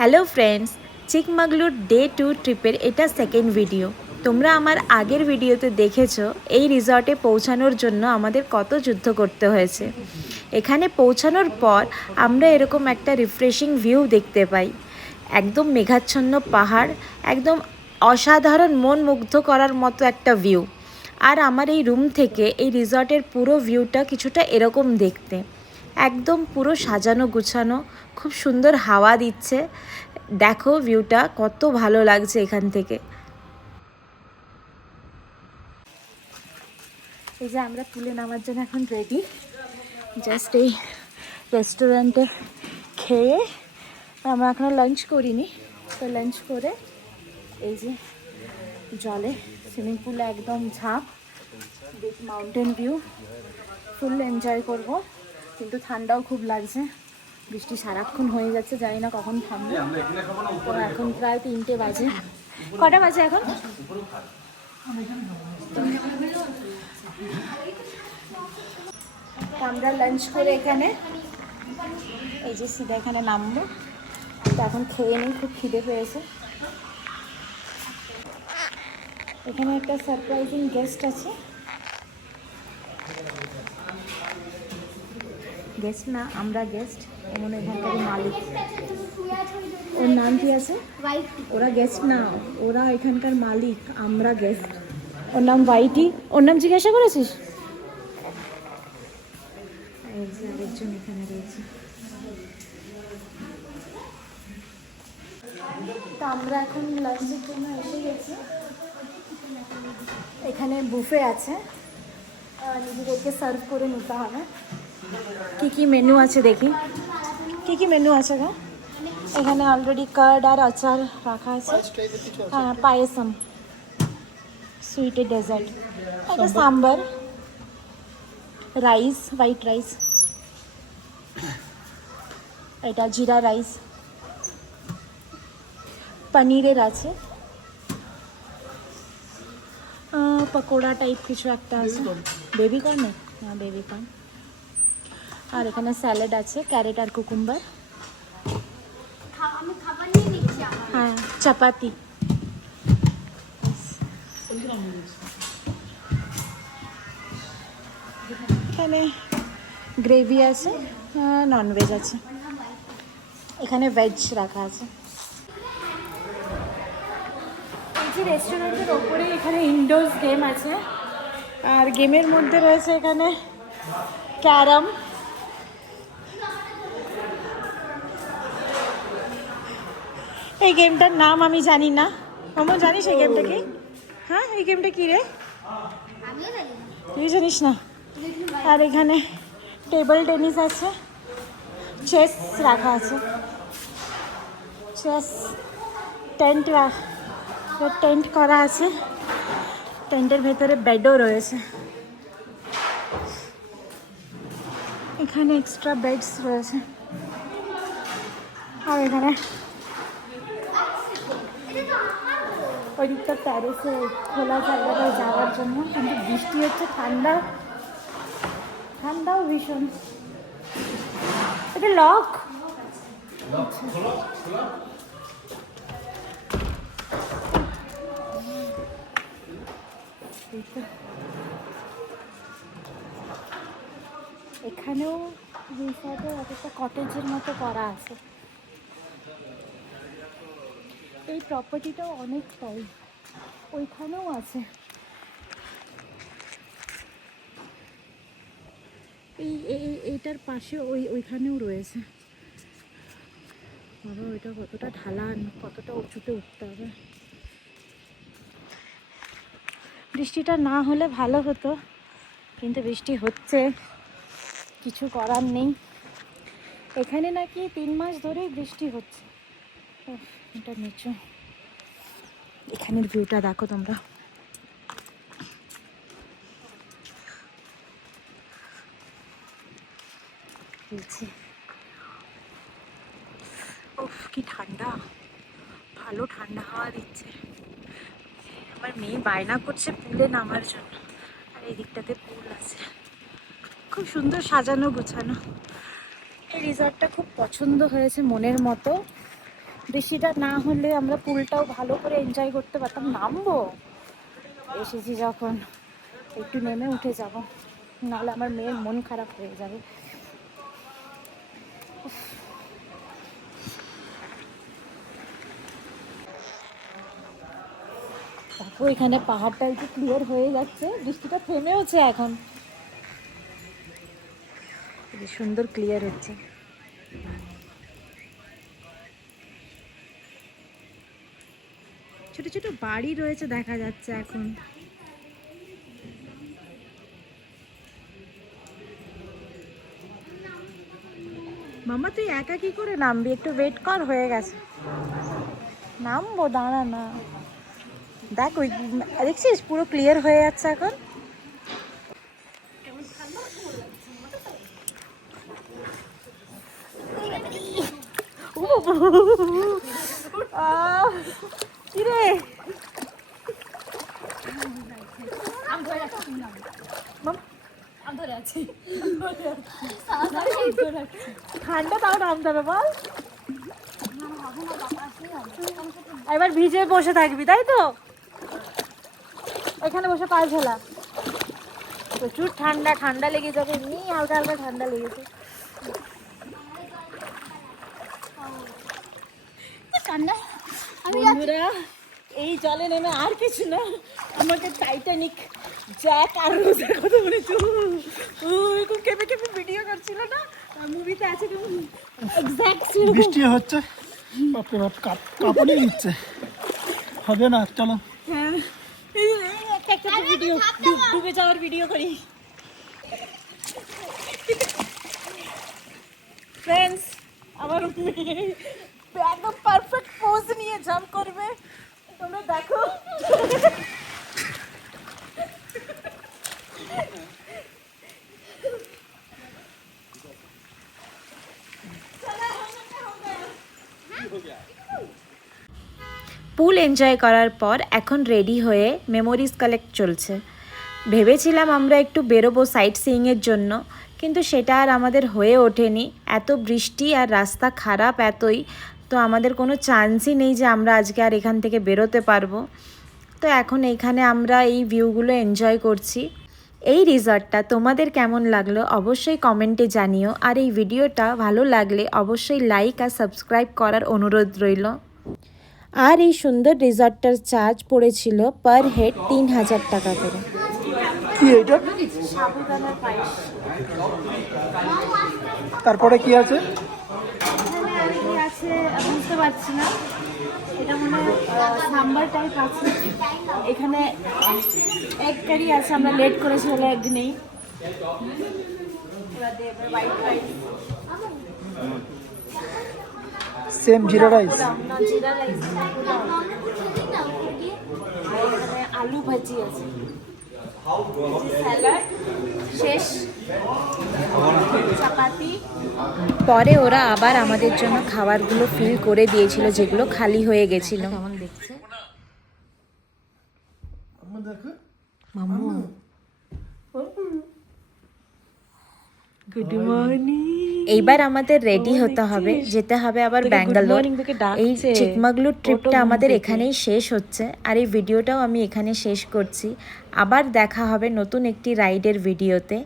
Hello friends, চিকমাগলুর day 2 ট্রিপের এটা second video. তোমরা আমার আগের ভিডিওতে দেখেছো এই রিসর্টে পৌঁছানোর জন্য আমাদের কত যুদ্ধ করতে হয়েছে। এখানে পৌঁছানোর পর আমরা এরকম একটা রিফ্রেশিং ভিউ দেখতে পাই। একদম মেঘাচ্ছন্ন পাহাড়, একদম অসাধারণ মন মুগ্ধ করার মতো একটা ভিউ। আর আমার এই রুম থেকে এই রিসর্টের পুরো ভিউটা কিছুটা এরকম দেখতে, একদম পুরো সাজানো গুছানো, খুব সুন্দর হাওয়া দিচ্ছে। দেখো ভিউটা কত ভালো লাগছে এখান থেকে। এই যে আমরা তুলে নামার জন্য এখন রেডি। জাস্ট এই রেস্টুরেন্টে খেয়ে, আমরা এখনও লাঞ্চ করিনি, তো লাঞ্চ করে এই যে জলে সুইমিং পুলে একদম ঝাঁপ, big mountain view, full enjoy করব। কিন্তু ঠান্ডাও খুব লাগছে, বৃষ্টি সারাক্ষণ হয়ে যাচ্ছে, জানি না কখন থামবে। তো এখন প্রায় 3টে বাজে। কটা বাজে এখন? আমরা লাঞ্চ করে এখানে এই যে সিধা এখানে নামবো। তো এখন খেয়ে নিই, খুব খিদে পেয়েছে। এখানে একটা সারপ্রাইজিং গেস্ট আছে। গেস্ট না, আমরা গেস্ট। এমন এখানকারই মালিক। ওর নাম কি আছে? ওরা গেস্ট না, ওরা এখানকার মালিক, আমরা গেস্ট। ওর নাম ওয়াইটি। ওর নাম জিজ্ঞাসা করেছিস? আরেকজন এখানে রয়েছে। তো আমরা এখন লাঞ্চের জন্য এসে গেছি। এখানে বুফে আছে, নিজেদেরকে সার্ভ করে নিতে হবে। কী কী মেনু আছে দেখি, কী কী মেনু আছে গো? এখানে অলরেডি কার্ড আর আচার রাখা আছে। হ্যাঁ, পায়েসম, সুইটের ডেজার্ট, এটা সাম্বার, রাইস, হোয়াইট রাইস, এটা জিরা রাইস, পনিরের আছে, পকোড়া টাইপ কিছু একটা আছে, বেবি কর্ন, হ্যাঁ বেবি কর্ন। আর এখানে স্যালাড আছে, ক্যারেট আর কুকুম্বার। হ্যাঁ, চাপাতি। এখানে গ্রেভি আছে, ননভেজ আছে, এখানে ভেজ রাখা আছে। এই যে রেস্টুরেন্টের ওপরে এখানে ইনডোরস গেম আছে, আর গেমের মধ্যে রয়েছে এখানে ক্যারাম, এই গেমটার নাম আমি জানি না। মামা জানিস এই গেমটা কি? হ্যাঁ, এই গেমটা কি রে? তুই জানিস না? আর এখানে টেবিল টেনিস আছে, চেস রাখা আছে, চেস, টেন্ট করা আছে, টেন্টের ভেতরে বেডও রয়েছে। এখানে এক্সট্রা বেডস রয়েছে। আর এখানে ওই দিকটা প্যারিসে খোলা জায়গাটায় যাওয়ার জন্য, কিন্তু বৃষ্টি হচ্ছে, ঠান্ডাও ভীষণ। এটা লক। এখানেও রিসর্টে একটা কটেজের মতো করা আছে। এই প্রপার্টিটাও অনেকটাই, ওইখানেও আছে। এইটার পাশে ওইখানেও রয়েছে। বাবা, ওইটা কতটা ঢালান, কতটা উঁচুতে উঠতে হবে। বৃষ্টিটা না হলে ভালো হতো, কিন্তু বৃষ্টি হচ্ছে, কিছু করার নেই। এখানে নাকি 3 মাস ধরেই বৃষ্টি হচ্ছে। এটা নিচু, এখানের ভিউটা দেখো তোমরা। উফ, কি ঠান্ডা, ভালো ঠান্ডা হাওয়া দিচ্ছে। আমার মেয়ে বায়না করছে পুলে নামার জন্য, আর এই দিকটাতে পুল আছে, খুব সুন্দর সাজানো গোছানো। এই রিসর্টটা খুব পছন্দ হয়েছে, মনের মতো। বৃষ্টিটা না হলে আমরা পুলটাও ভালো করে এনজয় করতে পারতাম। নামবো এসেছি যখন, একটু নেমে উঠে যাব, নাহলে আমার মেয়ের মন খারাপ হয়ে যাবে। দেখো এখানে পাহাড়টা একটু ক্লিয়ার হয়ে যাচ্ছে, বৃষ্টিটা থেমেওছে এখন, সুন্দর ক্লিয়ার হচ্ছে। ছোট ছোট বাড়ি রয়েছে দেখা যাচ্ছে এখন। মামা তুই একা কি করে নামবি, একটু ওয়েট কর, হয়ে গেছে। নামবো, দাঁড়া না, দেখ ওই দেখছিস পুরো ক্লিয়ার হয়ে যাচ্ছে এখন। কিরে ঠান্ডা, তাও নামতে হবে বল। এবার ভিজে বসে থাকবি তাই তো, এখানে বসে পায়ে ঝোলা, প্রচুর ঠান্ডা, ঠান্ডা লেগে যাবে, এমনি হালকা হালকা ঠান্ডা লেগেছে। বন্ধুরা এই জলে নেমে আর কিছু না, আমাকে টাইটানিক জ্যাক আর রোজের কথা বলেছো, ওই খুব কেঁপে কেঁপে ভিডিও করছিল না, মুভিতে আছে কেমন এক্স্যাক্ট। বৃষ্টি হচ্ছে, বাপরে বাপ, কাঁপুনি দিচ্ছে, হবে না, চলো। হ্যাঁ একটা ভিডিও, ডুবে যাওয়ার ভিডিও করি। ফ্রেন্ডস, আমার মেয়ে একদম পারফেক্ট পোজ নিয়ে জাম্প করবে, তোমরা দেখো। পুল এনজয় করার পর এখন রেডি হয়ে মেমোরিজ কালেক্ট চলছে। ভেবেছিলাম আমরা একটু বেরোবো সাইট সিইংয়ের জন্য, কিন্তু সেটা আর আমাদের হয়ে ওঠেনি, এত বৃষ্টি আর রাস্তা খারাপ এতই, তো আমাদের কোনো চান্সই নেই যে আমরা আজকে আর এখান থেকে বেরোতে পারবো। তো এখন এইখানে আমরা এই ভিউগুলো এনজয় করছি। এই রিসর্টটা তোমাদের কেমন লাগলো অবশ্যই কমেন্টে জানিও, আর এই ভিডিওটা ভালো লাগলে অবশ্যই লাইক আর সাবস্ক্রাইব করার অনুরোধ রইল। আর এই সুন্দর রিসর্টটার চার্জ পড়েছিল পার হেড 3000 টাকা করে। কি এটা? সাবুদানার পায়েস। তারপরে কি আছে? কি আছে বুঝতে পারছি না, এটা মনে হয় সাম্বার টাইপ আছে। এখানে এগ কারি আছে, আমরা লেট করেছি বলে এগ নেই। হোয়াইট রাইস, সেম জিরা রাইস, না জিরা রাইস, এখানে আলু ভাজি আছে, স্যালাড শেষ, চাপাতি। পরে ওরা আবার আমাদের জন্য খাবারগুলো ফিল করে দিয়েছিল যেগুলো খালি হয়ে গেছিল। কেমন দেখছে মাম্মু? Good morning. এইবার আমাদের রেডি হতে হবে, যেতে হবে আবার ব্যাঙ্গালোর। এই চিকমাগলুর ট্রিপটা আমাদের এখানেই শেষ হচ্ছে, আর এই ভিডিওটাও আমি এখানে শেষ করছি। আবার দেখা হবে নতুন একটি রাইডের ভিডিওতে।